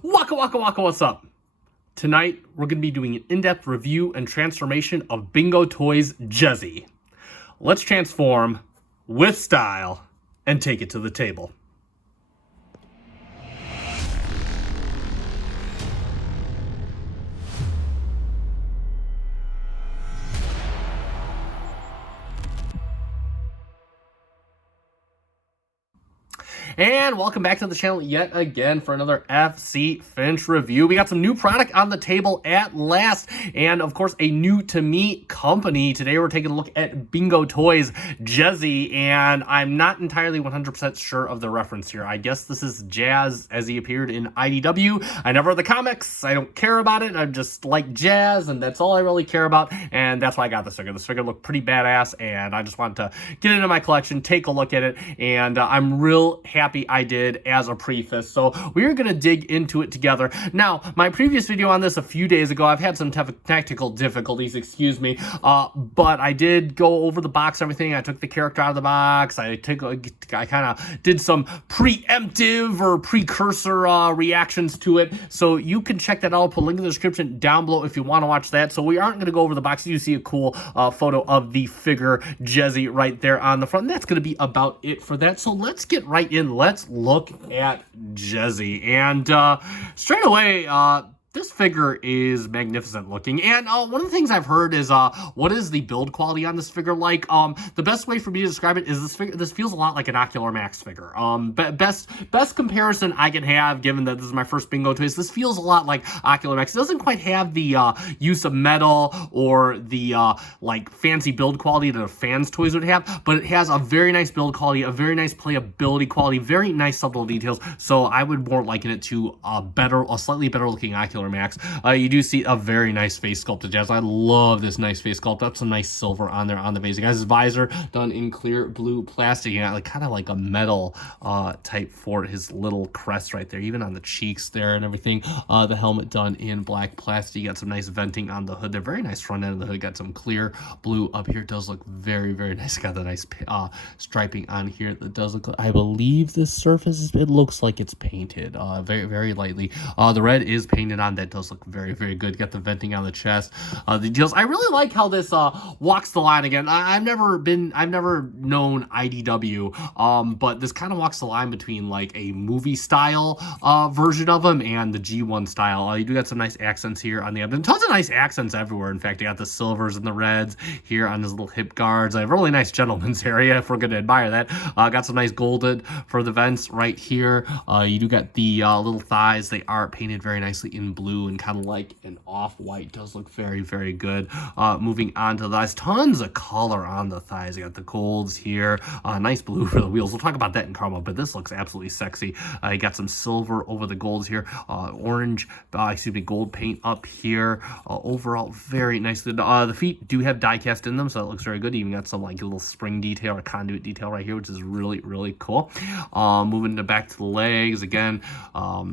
Waka waka waka, what's up? Tonight, we're going to be doing an in-depth review and transformation of Bingo Toys Jezzy. Let's transform with style and take it to the table. And welcome back to the channel yet again for another FC Finch review. We got some new product on the table at last, and of course a new to me company. Today we're taking a look at Bingo Toys Jezzy, and I'm not entirely 100% sure of the reference here. I guess this is Jazz as he appeared in IDW. I never read the comics, I don't care about it, I just like Jazz, and that's all I really care about, and that's why I got this figure. This figure looked pretty badass, and I just wanted to get it into my collection, take a look at it, and I'm real happy I did as a preface. So we're going to dig into it together. Now, my previous video on this a few days ago, I've had some technical difficulties, excuse me, but I did go over the box, everything. I took the character out of the box. I kind of did some preemptive or precursor reactions to it. So you can check that out. I'll put a link in the description down below if you want to watch that. So we aren't going to go over the box. You see a cool photo of the figure Jezzy right there on the front. And that's going to be about it for that. So let's get right in. Let's look at Jezzy, and straight away, this figure is magnificent looking. And one of the things I've heard is, what is the build quality on this figure like? The best way for me to describe it is this feels a lot like an Ocular Max figure. Best comparison I can have, given that this is my first Bingo Toys, this feels a lot like Ocular Max. It doesn't quite have the use of metal or the like fancy build quality that a Fans toys would have, but it has a very nice build quality, a very nice playability quality, very nice subtle details. So I would more liken it to a slightly better looking Ocular Max. You do see a very nice face sculpted Jazz. I love this nice face sculpt. That's some nice silver on there on the base. It has his visor done in clear blue plastic, and like kind of like a metal type for his little crest right there, even on the cheeks there and everything. The helmet done in black plastic. You got some nice venting on the hood. They're very nice front end of the hood. Got some clear blue up here. It does look very, very nice. Got the nice striping on here. That does look, I believe this surface, it looks like it's painted very, very lightly. The red is painted on. That does look very, very good. Got the venting on the chest. The details. I really like how this walks the line again. I've never known IDW, but this kind of walks the line between like a movie style version of him and the G1 style. You do got some nice accents here on the abdomen. Tons of nice accents everywhere. In fact, you got the silvers and the reds here on his little hip guards. I have a really nice gentleman's area if we're going to admire that. Got some nice golded for the vents right here. You do got the little thighs. They are painted very nicely in blue and kind of like an off-white. Does look very, very good. Moving on to the thighs, tons of color on the thighs. You got the golds here, nice blue for the wheels. We'll talk about that in karma, but this looks absolutely sexy. You got some silver over the golds here, orange, gold paint up here. Overall, very nice. The feet do have die cast in them, so that looks very good. You even got some like little spring detail or conduit detail right here, which is really, really cool. Moving back to the legs again,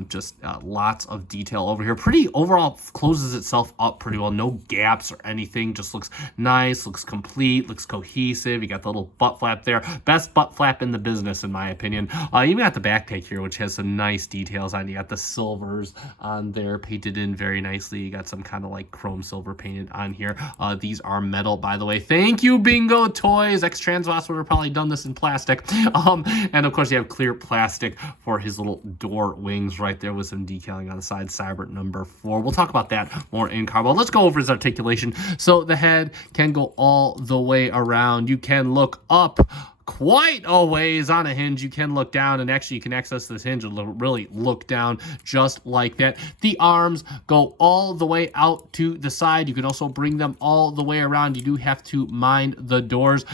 just lots of detail over here. Pretty overall closes itself up pretty well. No gaps or anything. Just looks nice, looks complete, looks cohesive. You got the little butt flap there. Best butt flap in the business, in my opinion. You even got the back take here, which has some nice details on. You got the silvers on there painted in very nicely. You got some kind of like chrome silver painted on here. These are metal, by the way. Thank you, Bingo Toys. X-Transbots would have probably done this in plastic. And of course, you have clear plastic for his little door wings right there with some decaling on the side. Cybert number 4. We'll talk about that more in carbo. Let's go over his articulation. So the head can go all the way around. You can look up quite a ways on a hinge. You can look down, and actually you can access this hinge and really look down just like that. The arms go all the way out to the side. You can also bring them all the way around. You do have to mind the doors.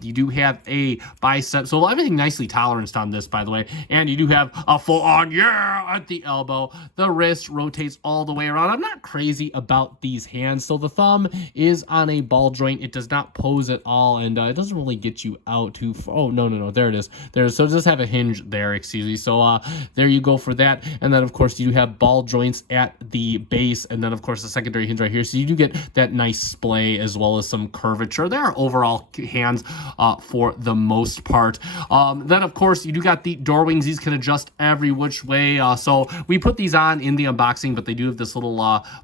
You do have a bicep, so everything nicely toleranced on this, by the way. And you do have a full-on at the elbow. The wrist rotates all the way around. I'm not crazy about these hands. So the thumb is on a ball joint. It does not pose at all, and it doesn't really get you out too too far. Oh, no, there it is. So it does have a hinge there, excuse me. So there you go for that. And then of course you have ball joints at the base, and then of course the secondary hinge right here. So you do get that nice splay as well as some curvature. There are overall hands for the most part. Then of course you do got the door wings. These can adjust every which way. So we put these on in the unboxing, but they do have this little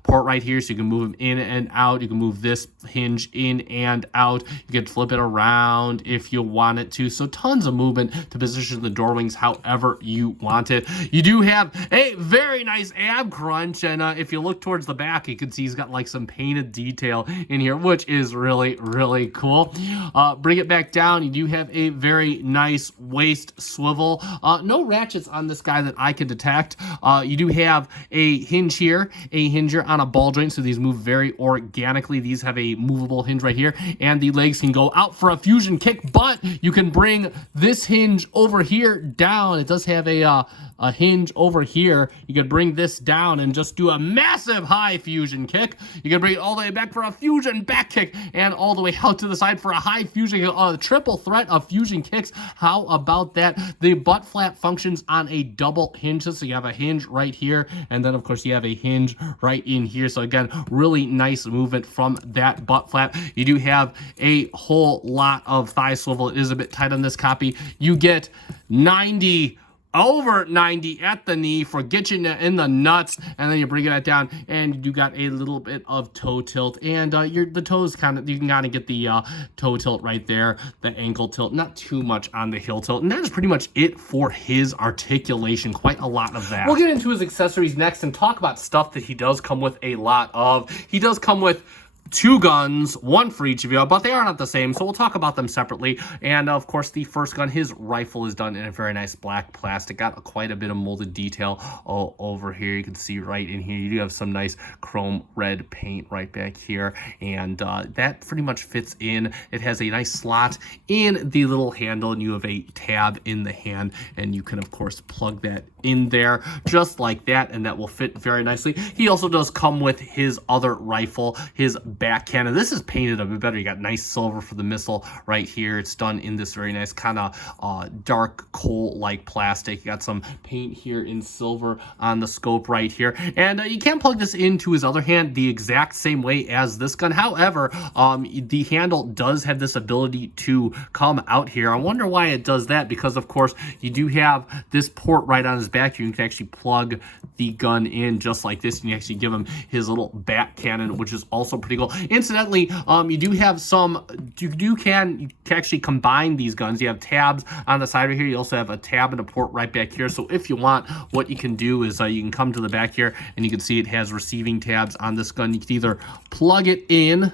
port right here, so you can move them in and out. You can move this hinge in and out. You can flip it around if you want it to. So tons of movement to position the door wings however you want it. You do have a very nice ab crunch, and if you look towards the back, you can see he's got like some painted detail in here, which is really, really cool. Bring it back down. You do have a very nice waist swivel. No ratchets on this guy that I can detect. You do have a hinge here, a hinge on a ball joint, so these move very organically. These have a movable hinge right here, and the legs can go out for a fusion kick, but you can bring this hinge over here down. It does have a hinge over here. You could bring this down and just do a massive high fusion kick. You can bring it all the way back for a fusion back kick, and all the way out to the side for a high fusion kick. A triple threat of fusion kicks. How about that? The butt flap functions on a double hinge, so you have a hinge right here, and then of course you have a hinge right in here. So again, really nice movement from that butt flap. You do have a whole lot of thigh swivel. It is a bit tight on this copy. You get 90 over 90 at the knee for get you in the nuts, and then you bring it down, and you got a little bit of toe tilt, and the toes kind of, you can kind of get the toe tilt right there, the ankle tilt, not too much on the heel tilt, and that is pretty much it for his articulation. Quite a lot of that. We'll get into his accessories next and talk about stuff that he does come with a lot of. He does come with 2 guns, 1 for each of you, but they are not the same, so we'll talk about them separately. And of course, the first gun, his rifle, is done in a very nice black plastic. Got quite a bit of molded detail all over here. You can see right in here, you do have some nice chrome red paint right back here, and that pretty much fits in. It has a nice slot in the little handle, and you have a tab in the hand, and you can of course plug that in there just like that, and that will fit very nicely. He also does come with his other rifle, his back cannon. This is painted a bit better. You got nice silver for the missile right here. It's done in this very nice kind of dark coal-like plastic. You got some paint here in silver on the scope right here, and you can plug this into his other hand the exact same way as this gun. However, the handle does have this ability to come out here. I wonder why it does that, because of course you do have this port right on his back here. You can actually plug the gun in just like this, and you actually give him his little back cannon, which is also pretty cool. Incidentally, you do have some, you can actually combine these guns. You have tabs on the side right here. You also have a tab and a port right back here. So if you want, what you can do is you can come to the back here, and you can see it has receiving tabs on this gun. You can either plug it in.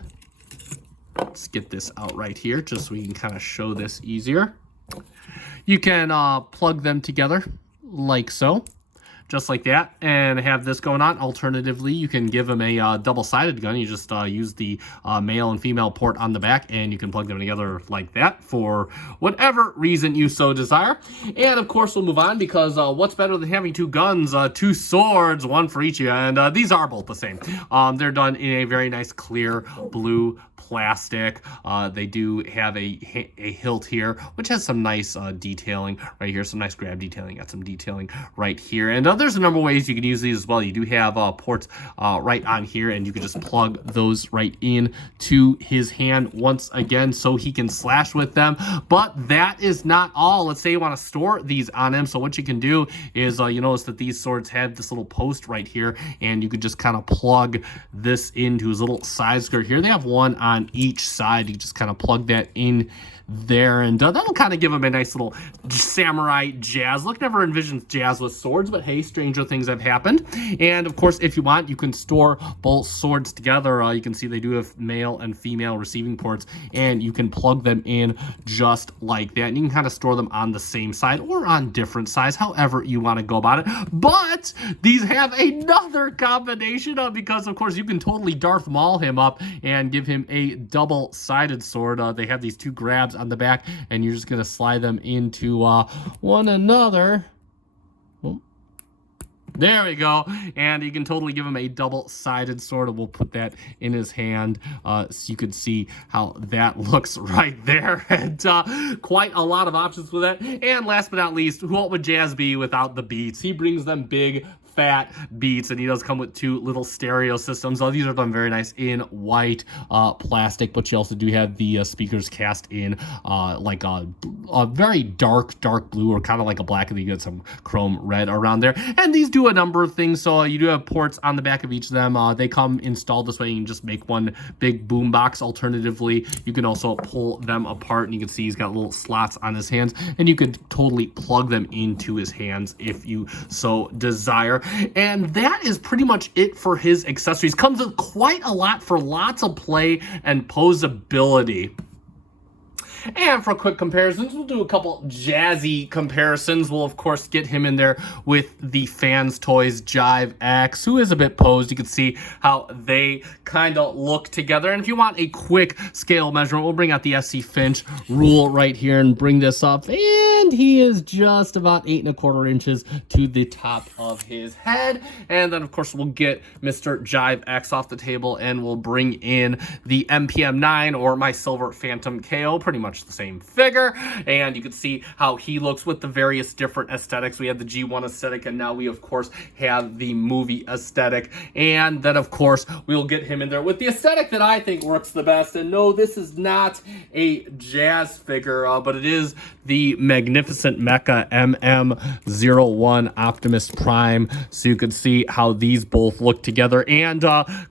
Let's get this out right here just so we can kind of show this easier. You can plug them together like so, just like that, and have this going on. Alternatively, you can give them a double-sided gun. You just use the male and female port on the back, and you can plug them together like that for whatever reason you so desire. And of course, we'll move on, because what's better than having 2 guns, 2 swords, 1 for each of you, and these are both the same. They're done in a very nice clear blue plastic. They do have a hilt here, which has some nice detailing right here, some nice grab detailing. Got some detailing right here, and there's a number of ways you can use these as well. You do have ports right on here, and you can just plug those right in to his hand once again, so he can slash with them. But that is not all. Let's say you want to store these on him. So what you can do is you notice that these swords have this little post right here, and you could just kind of plug this into his little side skirt here. They have one on each side. You just kind of plug that in there, and that'll kind of give him a nice little samurai jazz look. Never envisioned jazz with swords, but hey, stranger things have happened. And of course, if you want, you can store both swords together. You can see they do have male and female receiving ports, and you can plug them in just like that, and you can kind of store them on the same side or on different sides, however you want to go about it. But these have another combination of, because of course you can totally Darth Maul him up and give him a double-sided sword. They have these 2 grabs on the back, and you're just going to slide them into one another. There we go. And you can totally give him a double-sided sword. We'll put that in his hand so you can see how that looks right there. And quite a lot of options with that. And last but not least, what would Jazz be without the beats? He brings them big, fat beats, and he does come with 2 little stereo systems. These are done very nice in white plastic, but you also do have the speakers cast in like a very dark blue, or kind of like a black, and you get some chrome red around there. And these do a number of things. So you do have ports on the back of each of them. They come installed this way. You can just make one big boom box. Alternatively, you can also pull them apart, and you can see he's got little slots on his hands, and you could totally plug them into his hands if you so desire. And that is pretty much it for his accessories. Comes with quite a lot for lots of play and posability. And for quick comparisons, we'll do a couple Jazzy comparisons. We'll, of course, get him in there with the Fans Toys Jive X, who is a bit posed. You can see how they kind of look together. And if you want a quick scale measurement, we'll bring out the FC Finch rule right here and bring this up. And he is just about 8 1/4 inches to the top of his head. And then, of course, we'll get Mr. Jive X off the table, and we'll bring in the MPM9, or my Silver Phantom KO, pretty much the same figure. And you can see how he looks with the various different aesthetics. We have the G1 aesthetic, and now we of course have the movie aesthetic. And then of course we'll get him in there with the aesthetic that I think works the best. And no, this is not a Jazz figure, but it is the Magnificent Mecha MM01 Optimus Prime. So you can see how these both look together. And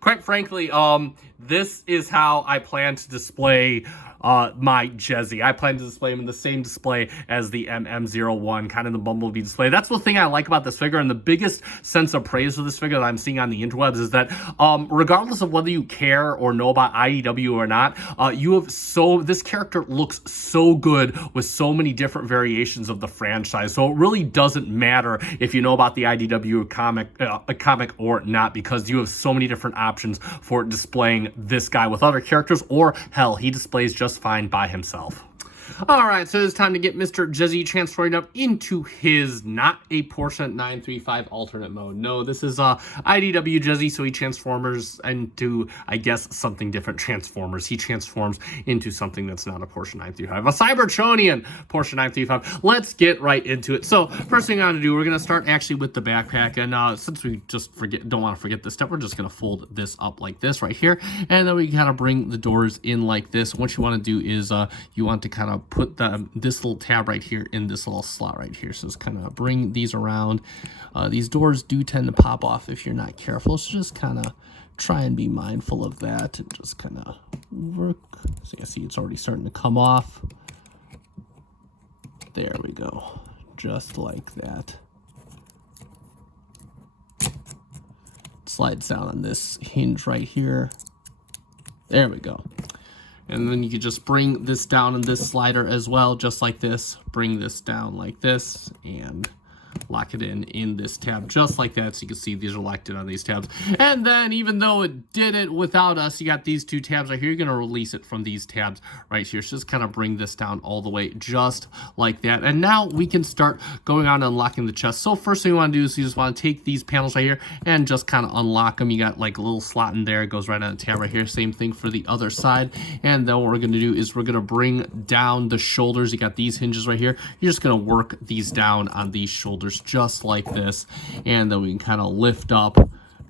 quite frankly, this is how I plan to display my Jezzy. I plan to display him in the same display as the MM01, kind of the Bumblebee display. That's the thing I like about this figure, and the biggest sense of praise for this figure that I'm seeing on the interwebs is that regardless of whether you care or know about IDW or not, this character looks so good with so many different variations of the franchise. So it really doesn't matter if you know about the IDW comic or not, because you have so many different options for displaying this guy with other characters, or hell, he displays just fine by himself. All right, so it's time to get Mr. Jezzy transferring up into his not a Porsche 935 alternate mode. No, this is IDW Jezzy, so he transforms into, I guess, something different. Transformers. He transforms into something that's not a Porsche 935, a Cybertronian Porsche 935. Let's get right into it. So first thing I'm going to do, we're going to start actually with the backpack, and since we just don't want to forget this step, we're just going to fold this up like this right here, and then we kind of bring the doors in like this. What you want to do is you want to kind of put this little tab right here in this little slot right here. So just kind of bring these around. These doors do tend to pop off if you're not careful, so just kind of try and be mindful of that and just kind of work. So you see it's already starting to come off. There we go, just like that. Slides down on this hinge right here. There we go. And then you can just bring this down in this slider as well, just like this. Bring this down like this and lock it in this tab just like that. So you can see these are locked in on these tabs. And then even though it did it without us, you got these 2 tabs right here. You're going to release it from these tabs right here. So just kind of bring this down all the way just like that. And now we can start going on and unlocking the chest. So first thing you want to do is you just want to take these panels right here and just kind of unlock them. You got like a little slot in there. It goes right on the tab right here. Same thing for the other side. And then what we're going to do is we're going to bring down the shoulders. You got these hinges right here. You're just going to work these down on these shoulders just like this, and then we can kind of lift up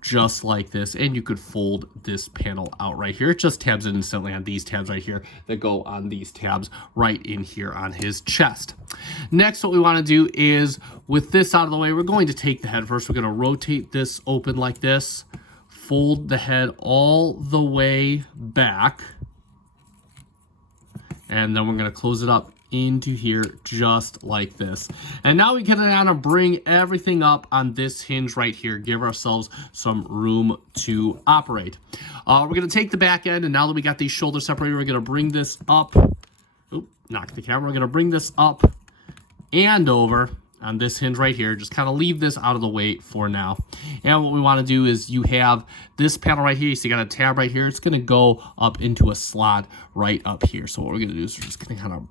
just like this, and you could fold this panel out right here. It just tabs it instantly on these tabs right here that go on these tabs right in here on his chest. Next, what we want to do is, with this out of the way, we're going to take the head first. We're going to rotate this open like this, fold the head all the way back, and then we're going to close it up into here just like this. And now we can kind of bring everything up on this hinge right here, give ourselves some room to operate. We're going to take the back end, and now that we got these shoulders separated, we're going to bring this up. Oop, knock the camera. We're going to bring this up and over on this hinge right here. Just kind of leave this out of the way for now. And what we want to do is you have this panel right here. You see you got a tab right here. It's going to go up into a slot right up here. So what we're going to do is we're just going to kind of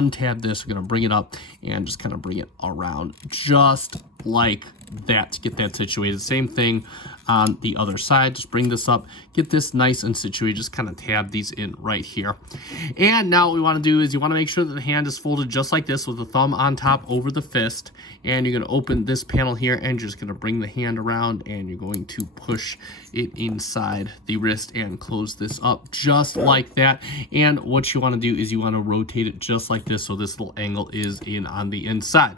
untab this. We're going to bring it up and just kind of bring it around just like that to get that situated. Same thing on the other side. Just bring this up, get this nice and situated. Just kind of tab these in right here. And now what we want to do is you want to make sure that the hand is folded just like this with the thumb on top over the fist. And you're going to open this panel here and you're just going to bring the hand around and you're going to push it inside the wrist and close this up just like that. And what you want to do is you want to rotate it just like this so this little angle is in on the inside.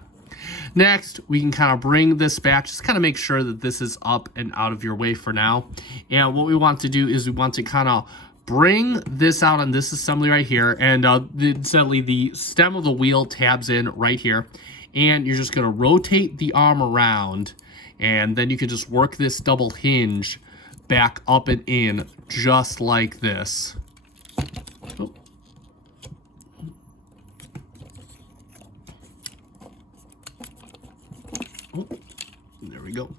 Next, we can kind of bring this back, just kind of make sure that this is up and out of your way for now. And what we want to do is we want to kind of bring this out on this assembly right here. And incidentally, the stem of the wheel tabs in right here. And you're just going to rotate the arm around. And then you can just work this double hinge back up and in just like this. Oh. There we go.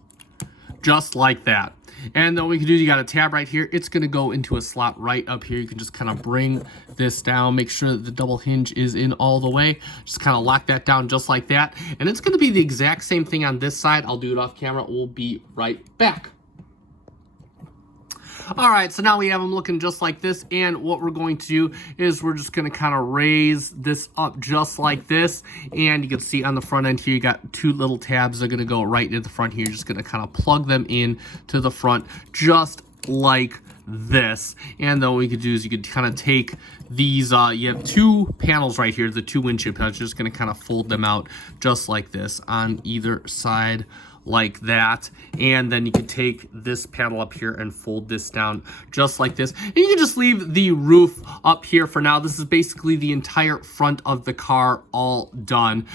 Just like that. And then what we can do is you got a tab right here. It's going to go into a slot right up here. You can just kind of bring this down, make sure that the double hinge is in all the way. Just kind of lock that down just like that. And it's going to be the exact same thing on this side. I'll do it off camera. We'll be right back. All right, so now we have them looking just like this, and what we're going to do is we're just going to kind of raise this up just like this, and you can see on the front end here, you got two little tabs that are going to go right into the front here. You're just going to kind of plug them in to the front just like this. And then what we could do is you could kind of take these, you have two panels right here, the two windshield panels. You're just going to kind of fold them out just like this on either side like that. And then you can take this panel up here and fold this down just like this. And you can just leave the roof up here for now. This is basically the entire front of the car all done.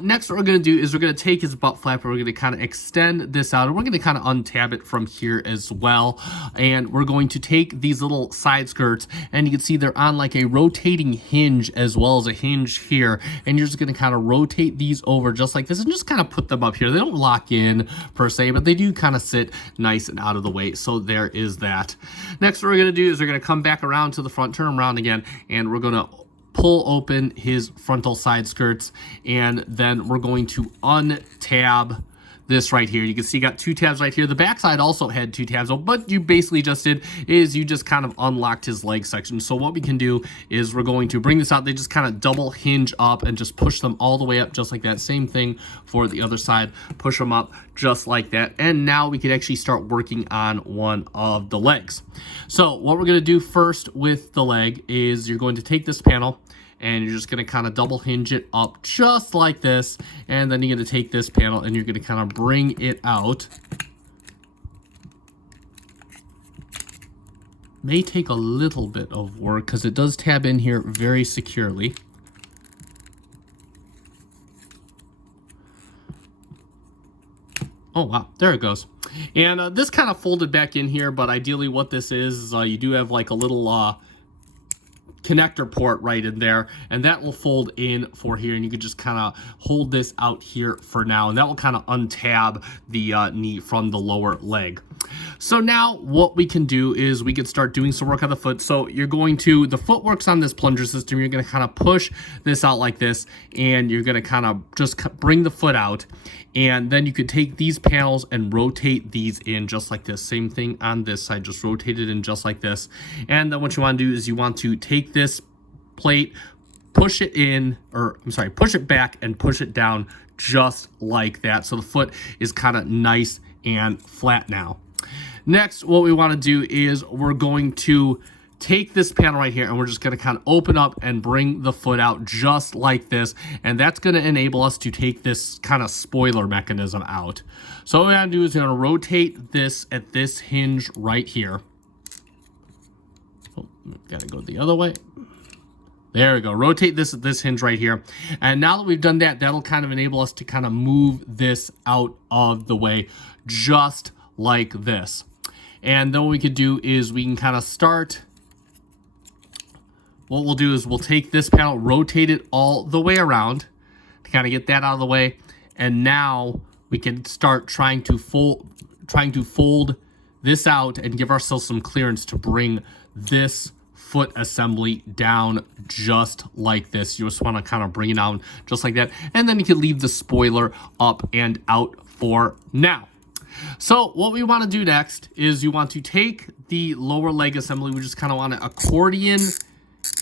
Next, what we're going to do is we're going to take his butt flap and we're going to kind of extend this out, and we're going to kind of untab it from here as well. And we're going to take these little side skirts, and you can see they're on like a rotating hinge as well as a hinge here. And you're just going to kind of rotate these over just like this and just kind of put them up here. They don't lock in per se, but they do kind of sit nice and out of the way. So there is that. Next, what we're going to do is we're going to come back around to the front, turn around again, and we're going to pull open his frontal side skirts, and then we're going to untab this right here. You can see you got two tabs right here. The backside also had two tabs, but you basically just did is you just kind of unlocked his leg section. So what we can do is we're going to bring this out. They just kind of double hinge up and just push them all the way up just like that. Same thing for the other side. Push them up just like that. And now we can actually start working on one of the legs. So what we're going to do first with the leg is you're going to take this panel, and you're just going to kind of double hinge it up just like this. And then you're going to take this panel and you're going to kind of bring it out. May take a little bit of work because it does tab in here very securely. Oh, wow. There it goes. And this kind of folded back in here, but ideally what this is you do have like a little connector port right in there, and that will fold in for here, and you can just kind of hold this out here for now, and that will kind of untab the knee from the lower leg. So now what we can do is we can start doing some work on the foot. So you're going to, the foot works on this plunger system. You're going to kind of push this out like this, and you're going to kind of just bring the foot out. And then you could take these panels and rotate these in just like this. Same thing on this side, just rotate it in just like this. And then what you want to do is you want to take this plate, push it in, or I'm sorry, push it back and push it down just like that. So the foot is kind of nice and flat now. Next, what we want to do is we're going to take this panel right here, and we're just going to kind of open up and bring the foot out just like this. And that's going to enable us to take this kind of spoiler mechanism out. So what we're going to do is we're going to rotate this at this hinge right here. Oh, got to go the other way. There we go. Rotate this at this hinge right here. And now that we've done that, that'll kind of enable us to kind of move this out of the way just like this. And then what we could do is we can kind of start. What we'll do is we'll take this panel, rotate it all the way around to kind of get that out of the way. And now we can start trying to fold this out and give ourselves some clearance to bring this foot assembly down just like this. You just want to kind of bring it down just like that. And then you can leave the spoiler up and out for now. So what we want to do next is you want to take the lower leg assembly. We just kind of want to accordion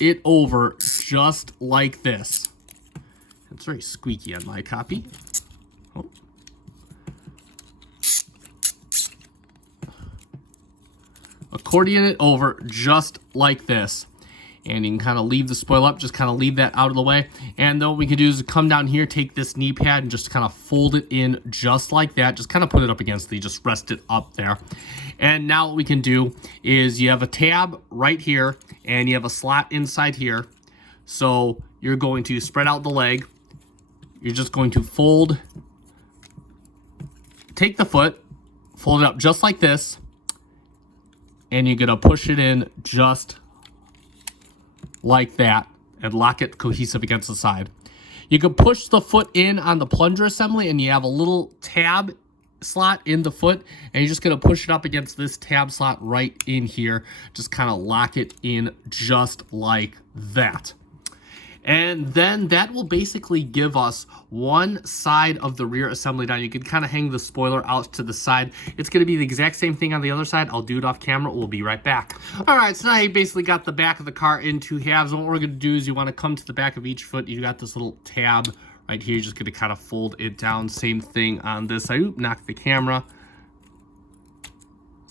it over just like this. It's very squeaky on my copy. Oh. Accordion it over just like this. And you can kind of leave the spoil up, just kind of leave that out of the way. And then what we can do is come down here, take this knee pad and just kind of fold it in just like that. Just kind of put it up against the, just rest it up there. And now what we can do is you have a tab right here and you have a slot inside here. So you're going to spread out the leg. You're just going to fold, take the foot, fold it up just like this. And you're going to push it in just like that and lock it cohesive against the side. You can push the foot in on the plunger assembly and you have a little tab slot in the foot and you're just going to push it up against this tab slot right in here. Just kind of lock it in just like that. And then that will basically give us one side of the rear assembly down. You can kind of hang the spoiler out to the side. It's going to be the exact same thing on the other side. I'll do it off camera. We'll be right back. All right, so now you basically got the back of the car in two halves. And what we're going to do is you want to come to the back of each foot. You got this little tab right here. You're just going to kind of fold it down. Same thing on this side. Oop, knock the camera.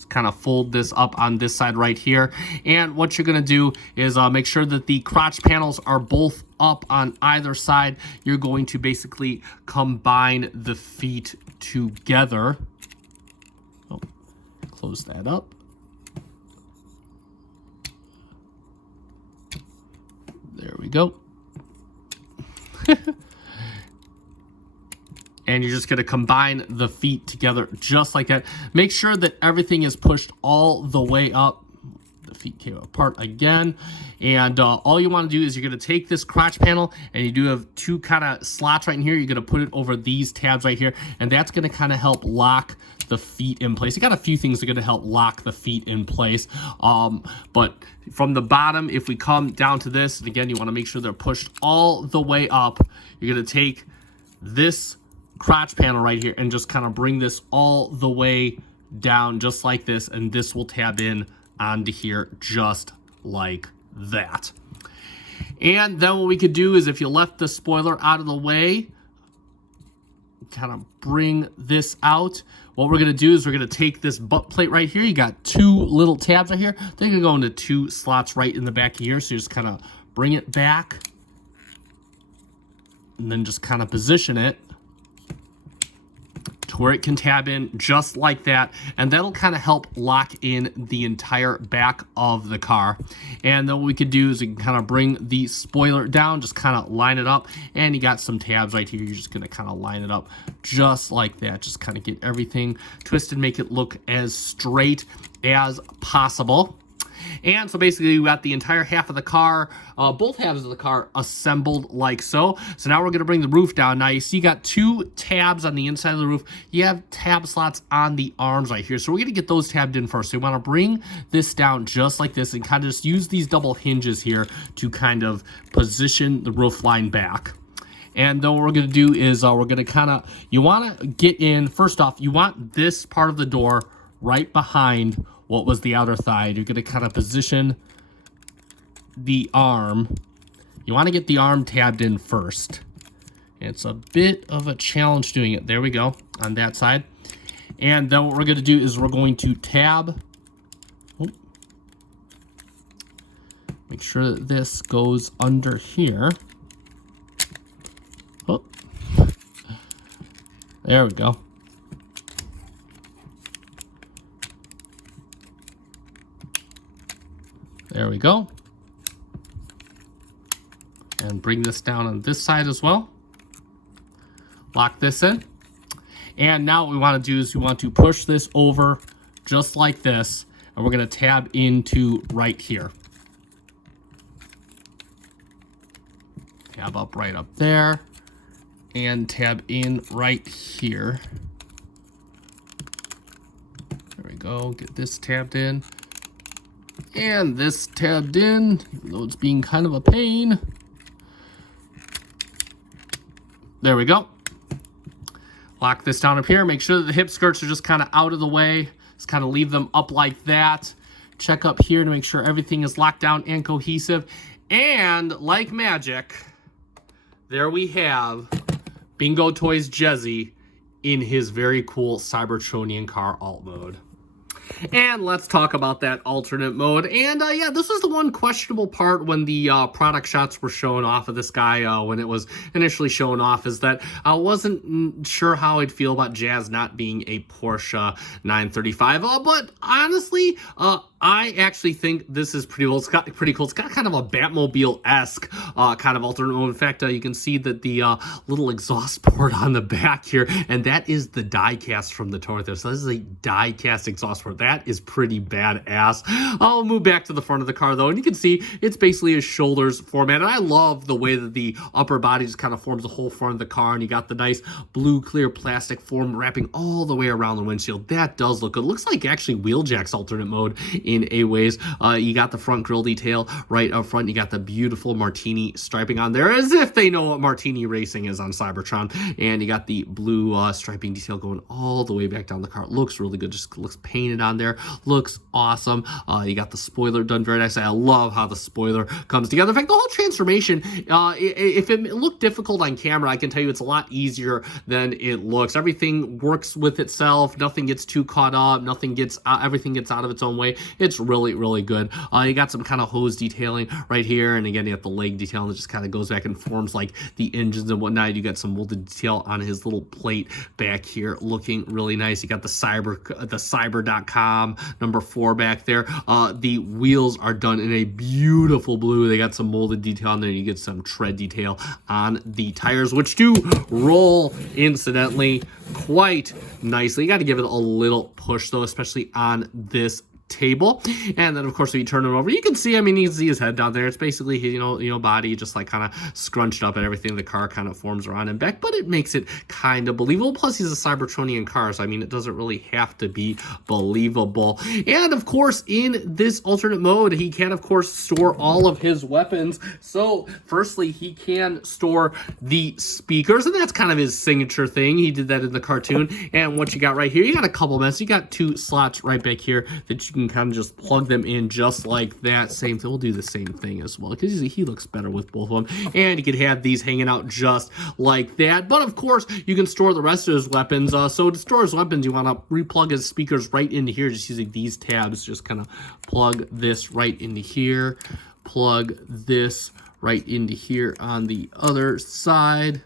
Kind of fold this up on this side right here. And what you're going to do is make sure that the crotch panels are both up on either side. You're going to basically combine the feet together. Oh, close that up. There we go. And you're just going to combine the feet together just like that. Make sure that everything is pushed all the way up. The feet came apart again. And all you want to do is you're going to take this crotch panel and you do have two kind of slots right in here. You're going to put it over these tabs right here. And that's going to kind of help lock the feet in place. You got a few things that are going to help lock the feet in place. But from the bottom, if we come down to this, and again, you want to make sure they're pushed all the way up. You're going to take this crotch panel right here and just kind of bring this all the way down just like this, and this will tab in onto here just like that. And then what we could do is if you left the spoiler out of the way, kind of bring this out. What we're going to do is we're going to take this butt plate right here. You got two little tabs right here. They're going to go into two slots right in the back of here. So you just kind of bring it back and then just kind of position it to where it can tab in just like that, and that'll kind of help lock in the entire back of the car. And then what we could do is we can kind of bring the spoiler down, just kind of line it up, and you got some tabs right here. You're just going to kind of line it up just like that. Just kind of get everything twisted, make it look as straight as possible. And so basically we got the entire half of the car, both halves of the car assembled like so. So now we're going to bring the roof down. Now you see you got two tabs on the inside of the roof. You have tab slots on the arms right here. So we're going to get those tabbed in first. So you want to bring this down just like this and kind of just use these double hinges here to kind of position the roof line back. And then what we're going to do is we're going to kind of, you want to get in, first off, you want this part of the door right behind what was the outer thigh. You're going to kind of position the arm. You want to get the arm tabbed in first. It's a bit of a challenge doing it. There we go on that side. And then what we're going to do is we're going to tab. Make sure that this goes under here. Oh. There we go. There we go. And bring this down on this side as well. Lock this in. And now what we want to do is we want to push this over just like this. And we're going to tab into right here. Tab up right up there. And tab in right here. There we go. Get this tabbed in. And this tabbed in, even though it's being kind of a pain. There we go. Lock this down up here. Make sure that the hip skirts are just kind of out of the way. Just kind of leave them up like that. Check up here to make sure everything is locked down and cohesive. And like magic, there we have bingotoys Jezzy in his very cool Cybertronian car alt mode. And let's talk about that alternate mode. And yeah, this was the one questionable part when the product shots were shown off of this guy when it was initially shown off, is that I wasn't sure how I'd feel about Jazz not being a Porsche 935. But honestly, I actually think this is pretty cool. It's got pretty cool. It's got kind of a Batmobile-esque kind of alternate mode. In fact, you can see that the little exhaust port on the back here, and that is the die cast from the Tour there. So this is a die cast exhaust port. That is pretty badass. I'll move back to the front of the car though, and you can see it's basically a shoulders format. And I love the way that the upper body just kind of forms the whole front of the car, and you got the nice blue clear plastic form wrapping all the way around the windshield. That does look good. It looks like actually Wheeljack's alternate mode in a ways. You got the front grille detail right up front. You got the beautiful Martini striping on there, as if they know what Martini racing is on Cybertron. And you got the blue striping detail going all the way back down the car. It looks really good. Just looks painted on there. Looks awesome. You got the spoiler done very nicely. I love how the spoiler comes together. In fact, the whole transformation, if it looked difficult on camera, I can tell you it's a lot easier than it looks. Everything works with itself. Nothing gets too caught up. Nothing gets everything gets out of its own way. It's really, really good. You got some kind of hose detailing right here, and again, you got the leg detail, and it just kind of goes back and forms like the engines and whatnot. You got some molded detail on his little plate back here, looking really nice. You got the cyber.com number 4 back there. The wheels are done in a beautiful blue. They got some molded detail on there. You get some tread detail on the tires, which do roll, incidentally, quite nicely. You got to give it a little push though, especially on this table. And then of course, if you turn it over, you can see, I mean, you can see his head down there. It's basically his, body just like kind of scrunched up, and everything the car kind of forms around and back, but it makes it kind of believable. Plus he's a Cybertronian car, so I mean, it doesn't really have to be believable. And of course, in this alternate mode, he can of course store all of his weapons. So firstly, he can store the speakers, and that's kind of his signature thing. He did that in the cartoon. And what you got right here, you got a couple mess. You got 2 slots right back here that you can kind of just plug them in just like that. Same thing. We'll do the same thing as well, because he looks better with both of them. And you could have these hanging out just like that. But of course, you can store the rest of his weapons. So to store his weapons, you want to replug his speakers right into here, just using these tabs. Just kind of plug this right into here. Plug this right into here on the other side.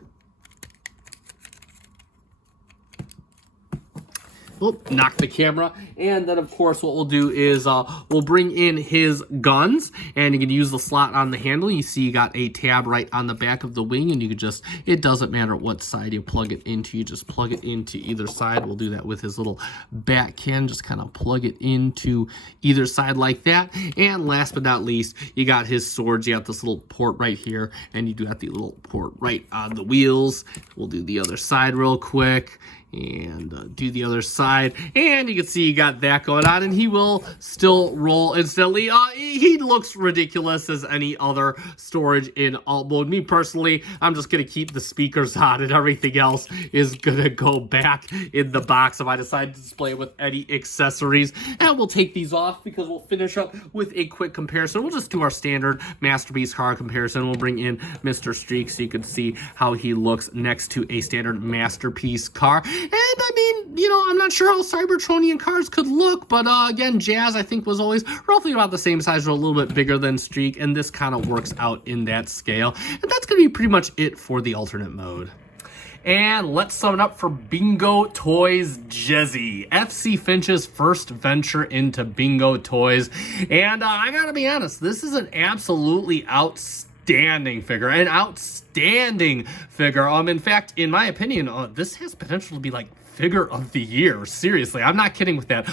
Oop, knock the camera. And then of course what we'll do is we'll bring in his guns, and you can use the slot on the handle. You see you got a tab right on the back of the wing, and you can just, it doesn't matter what side you plug it into, you just plug it into either side. We'll do that with his little back can, just kind of plug it into either side like that. And last but not least, you got his swords. You got this little port right here, and you do got the little port right on the wheels. We'll do the other side real quick, and do the other side, and you can see you got that going on, and he will still roll instantly. He looks ridiculous as any other storage in alt mode. Me personally, I'm just gonna keep the speakers on, and everything else is gonna go back in the box if I decide to display it with any accessories. And we'll take these off because we'll finish up with a quick comparison. We'll just do our standard Masterpiece car comparison. We'll bring in Mr. Streak so you can see how he looks next to a standard Masterpiece car. And I mean, I'm not sure how Cybertronian cars could look, but again, Jazz I think was always roughly about the same size or a little bit bigger than Streak, and this kind of works out in that scale. And that's going to be pretty much it for the alternate mode. And let's sum it up for bingotoys Jezzy, FC Finch's first venture into bingotoys. And I gotta be honest, this is an absolutely outstanding figure. In fact, in my opinion, this has potential to be like figure of the year. Seriously, I'm not kidding with that.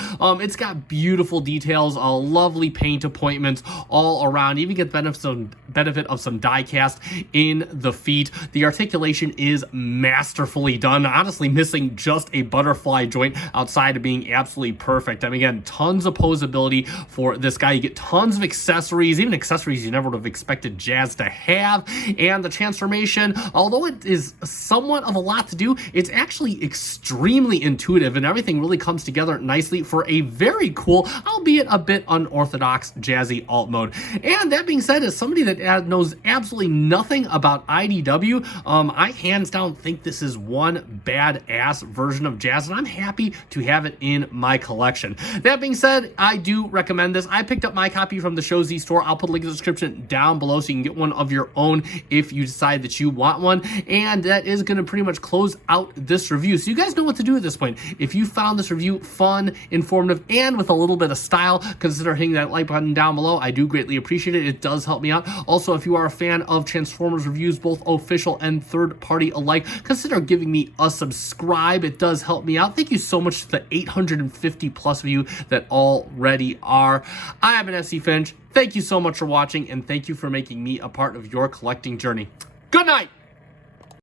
It's got beautiful details, a lovely paint appointments all around. You even get the benefit of some die cast in the feet. The articulation is masterfully done. Honestly, missing just a butterfly joint outside of being absolutely perfect. I mean, again, tons of posability for this guy. You get tons of accessories, even accessories you never would have expected Jazz to have. And the transformation, although it is somewhat of a lot to do, it's actually extremely intuitive, and everything really comes together nicely for a very cool, albeit a bit unorthodox, Jazzy alt mode. And that being said, as somebody that knows absolutely nothing about IDW, I hands down think this is one badass version of Jazz, and I'm happy to have it in my collection. That being said, I do recommend this. I picked up my copy from the Jezzy store. I'll put a link in the description down below so you can get one of your own if you decide that you want one. And that is going to pretty much close out this review. So you guys know what to do at this point. If you found this review fun, informative, and with a little bit of style, consider hitting that like button down below. I do greatly appreciate it. It does help me out. Also, if you are a fan of Transformers reviews, both official and third party alike, consider giving me a subscribe. It does help me out. Thank you so much to the 850 plus of you that already are. I have been SC Finch. Thank you so much for watching, and thank you for making me a part of your collecting journey. Good night.